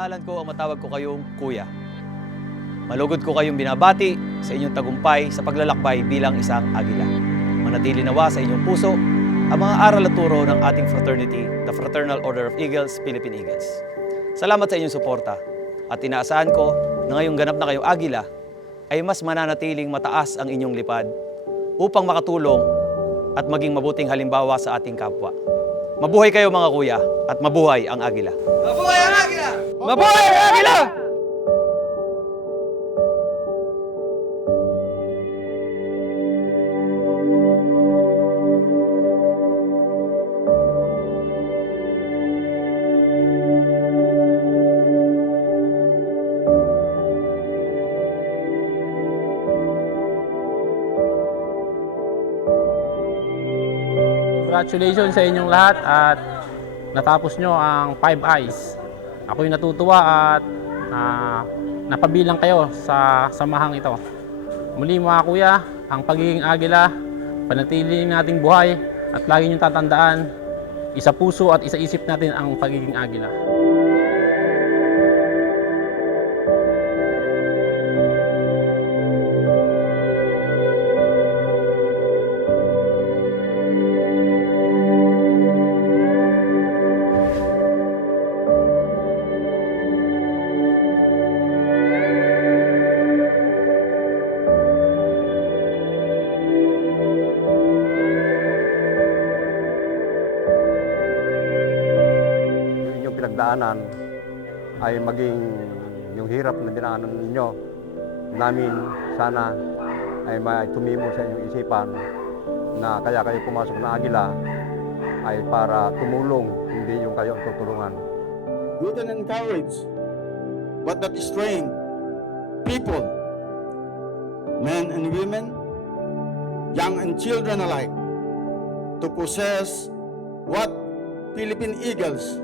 Karangalan ko ang matawag ko kayong Kuya. Malugod ko kayong binabati sa inyong tagumpay sa paglalakbay bilang isang agila. Manatili nawa sa inyong puso ang mga aral at turo ng ating fraternity, the Fraternal Order of Eagles, Philippine Eagles. Salamat sa inyong suporta at inaasahan ko na ngayong ganap na kayong agila ay mas mananatiling mataas ang inyong lipad upang makatulong at maging mabuting halimbawa sa ating kapwa. Mabuhay kayo mga kuya at mabuhay ang agila. Mabuhay ang agila! Mabuhay ang agila! Congratulations sa inyong lahat at natapos nyo ang 5 Eyes. Ako'y natutuwa at napabilang kayo sa samahang ito. Muli mga kuya, ang pagiging agila, panatili nating buhay at lagi nyo tatandaan, isa puso at isa isip natin ang pagiging agila. Pinagdaanan ay maging yung hirap na dinaanan ninyo namin, sana ay may tumimo sa inyong isipan na kaya kayo pumasok na agila ay para tumulong, hindi yung kayo ang tutulungan. Good and encourage, but that strain people, men and women, young and children alike, to possess what Philippine Eagles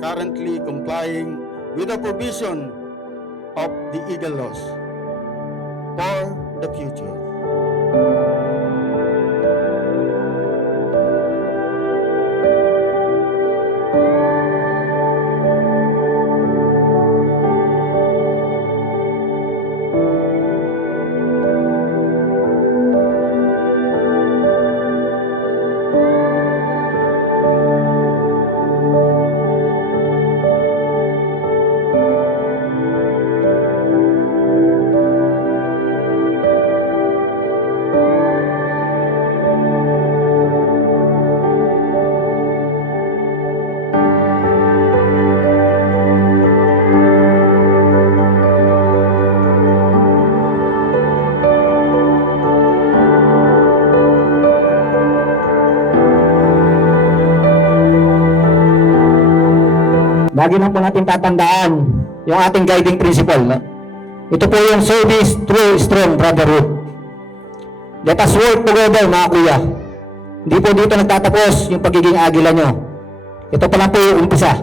currently complying with the provision of the Eagle Laws for the future. Lagi na po natin tatandaan yung ating guiding principle. No? Ito po yung service through strong brotherhood. Let us work together mga kuya. Hindi po dito nagtatapos yung pagiging agila nyo. Ito pa lang po yung umpisa.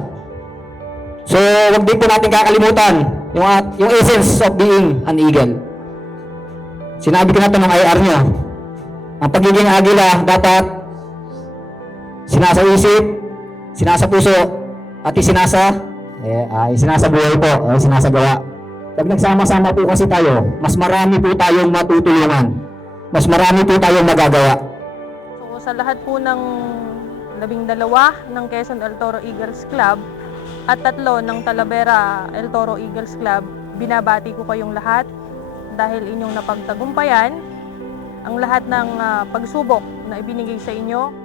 So, huwag din po natin kakalimutan yung essence of being an eagle. Sinabi ko na ito ng IR nyo. Ang pagiging agila dapat sinasa isip, sinasa puso, at sinasabuhay po, sinasagawa. Pag nagsama-sama po kasi tayo, mas marami po tayong matutulungan. Mas marami po tayong magagawa. So sa lahat po ng 12 ng Quezon El Toro Eagles Club at 3 ng Talavera El Toro Eagles Club, binabati ko kayong lahat dahil inyong napagtagumpayan ang lahat ng pagsubok na ibinigay sa inyo.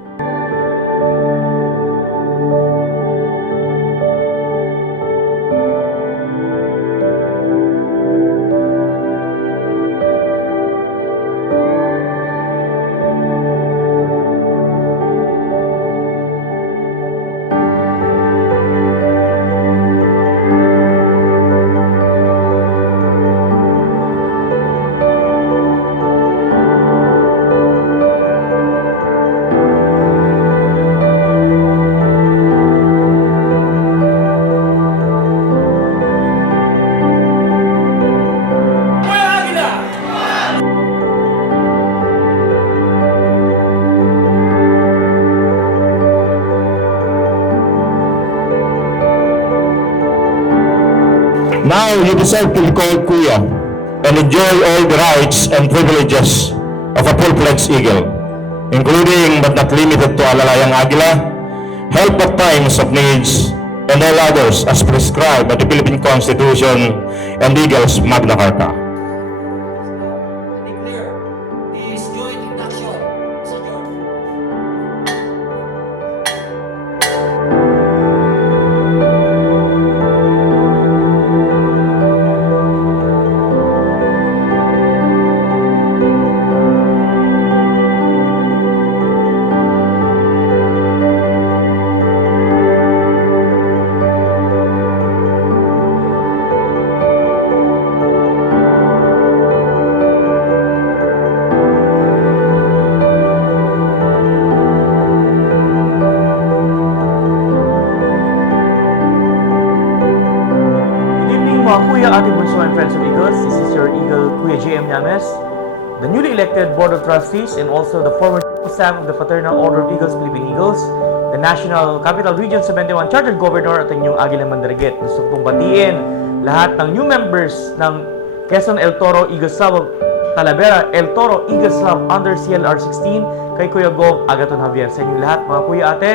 Now you deserve to be called Kuya and enjoy all the rights and privileges of a full-fledged eagle, including but not limited to alalayang agila, help at times of needs, and all others as prescribed by the Philippine Constitution and Eagle's Magna Carta. Declare this joint induction sa George. Mga Kuya, Ate Bunso, and friends of Eagles, this is your Eagle Kuya J.M. Llames, the newly elected Board of Trustees and also the former staff of the Fraternal Order of Eagles, Philippine Eagles, the National Capital Region 71 Chartered Governor at inyong Aguila Mandariguet. Gusto kong batiin lahat ng new members ng Quezon El Toro Eagles Club of Talavera El Toro Eagles Club under CLR 16 kay Kuya Gov Agaton Javier. Sa inyong lahat, mga Kuya, Ate,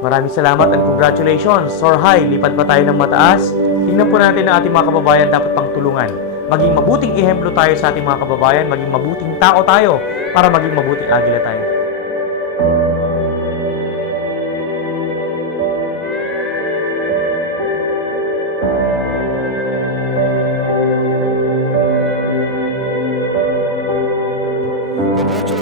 maraming salamat and congratulations. Soar high, lipat pa tayo ng mataas. Tingnan po natin na ating mga kababayan dapat pang tulungan. Maging mabuting ehemplo tayo sa ating mga kababayan, maging mabuting tao tayo para maging mabuting agila tayo. Congratulations.